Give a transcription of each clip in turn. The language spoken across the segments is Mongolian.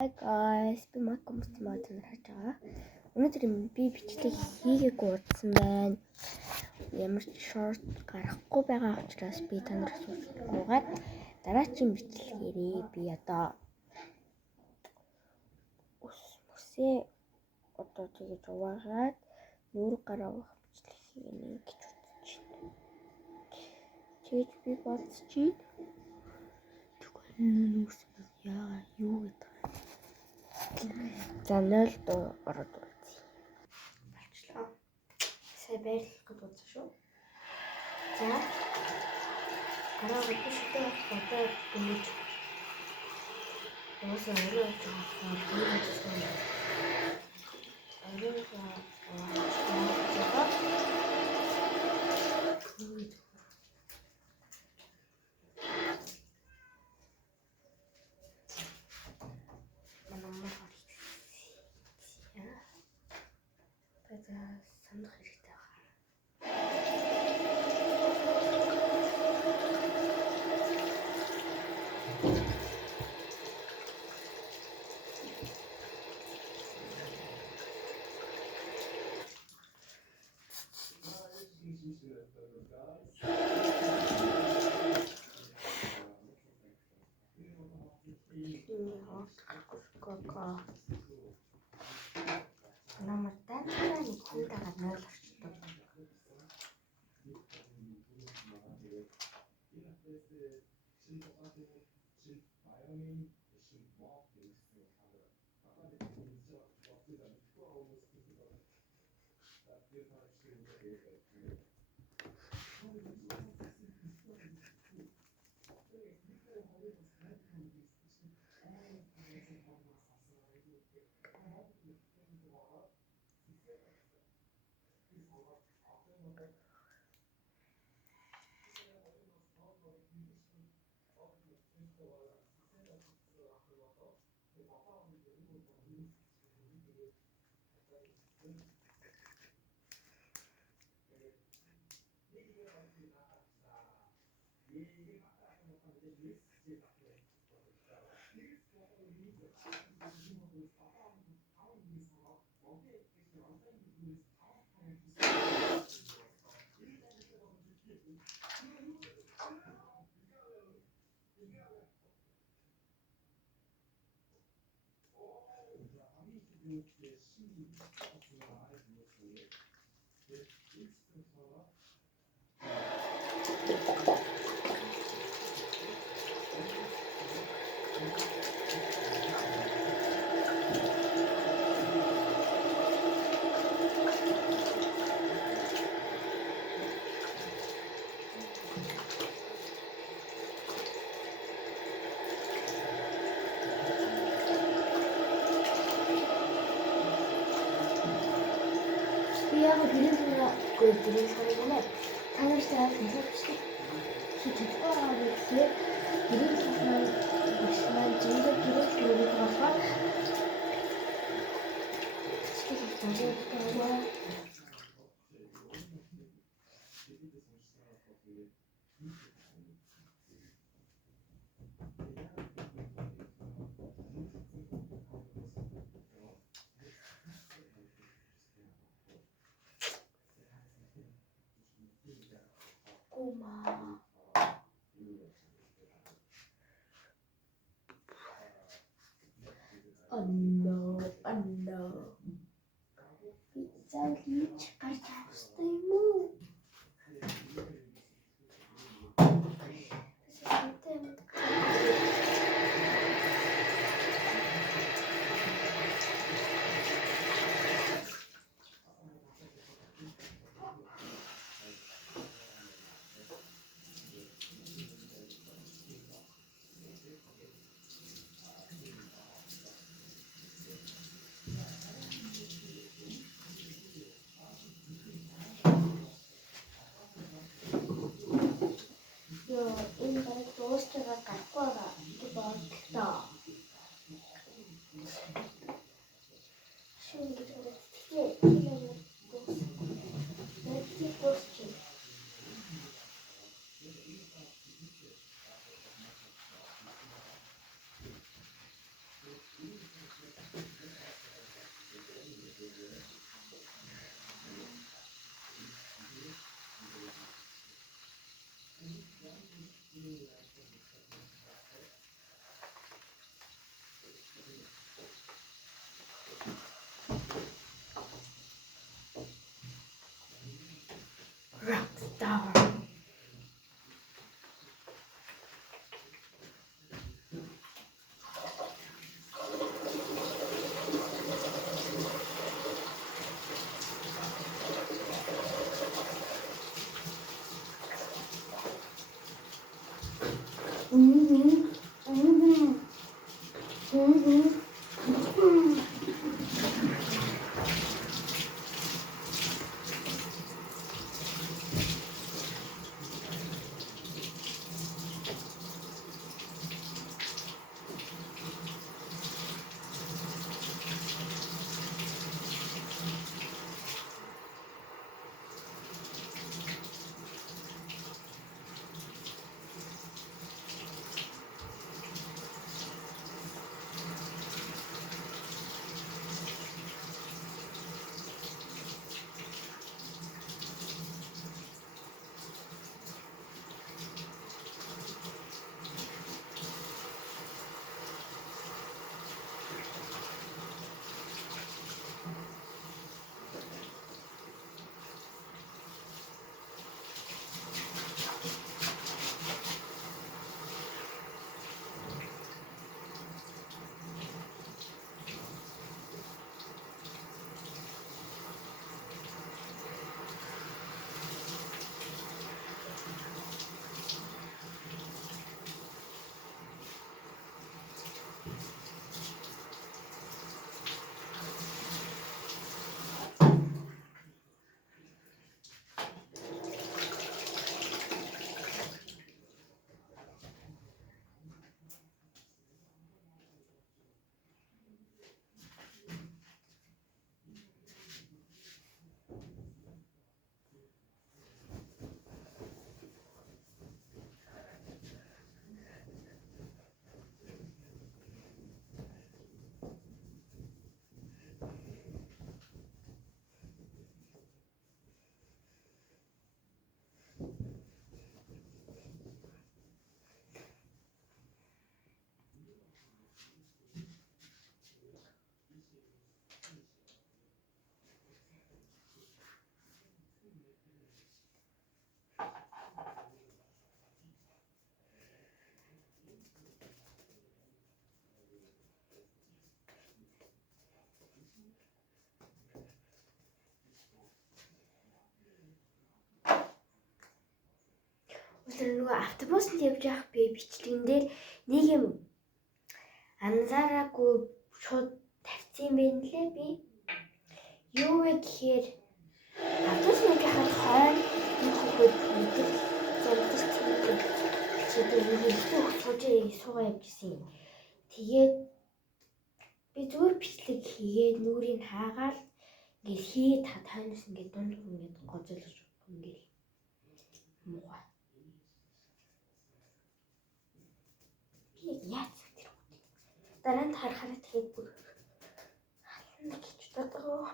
Hi guys, би Марко Мустимаа тань харж байгаа. Өнөөдөр би бичлэг хийгээгүй удсан байна. Ямар ч шорт гарахгүй байгаа учраас би та нарт суулгахгүйгээр дараагийн бичлэгээрээ би одоо өсмөсөө одоо тэгэж уваагаад нүүрэг гараа авах бичлэг хийнэ гэж бодож байна. Тэгэж би бодож байна. Тэгвэл нүсмэс яа юу гэдэг. За 0 дуу ороод үзье. Болчлоо. Сайн байрлах гэж бодсон шүү. За. Гараа өдөртөө одоо гүмж. Яасан орой гэж байна. Санах хэрэгтэй байна. Намайг тайлбараа нэг хүнтэйгээ 0 орчдог. Яг гэрэл сургана. Танартай хэлчихсэн. Чи чадвараа гэхлээр гэрэл сургана. Башмаа жингээ гэрэл сургана болохоор Oh no. Pizza хийж гарч авахгүй юм уу? Энэ баг дуусчаага гарахгүй байгаа. Би бодлоо. Шин гэж хэлээ. тэр нөгөө автобусанд явж явах би бичлэгэн дээр нэг юм анзаараагүй шууд тавьсан байх лээ би. Юу вэ гэхээр автобусны хахад хойно нэг хүүхэд мэдээ зурдаг тийм чигээр нэг хүүхэд суугаа явж исэн. Тэгээд би зүгээр бичлэг хийгээд нүрийг хаагаад ингээд хийгээд хойноос ингээд дунд ингээд гоцолж ингээд муухай. Би яац тэр үү? Дараа нь харахаараа тэгээд бүр хална гэж бодгоо.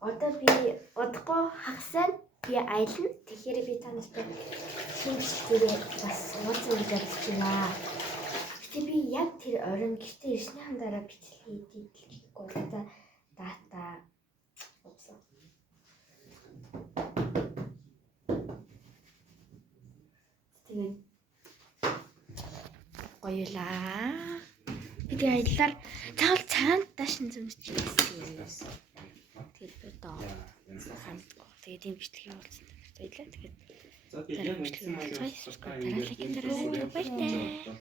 Одоо би удахгүй хагасаа би аялна. Тэгэхээр би танартай шинжилгээ бас уулзах гэж бодож байна. Гэтэ би яг тэр орон гэртээ ирснийхэн дараа бичлэг хийдэг гурван дата уусан. Тэгээд гоёлаа. Би тэг аяллаар цаавал цаанд даашин зэмсч ирсэн. Тэгээд одоо тэгээд юм бичлэг явуулсан. Баярлалаа. Тэгээд дараа бичлэг уулзъя. Дараагийн дараа баяртай.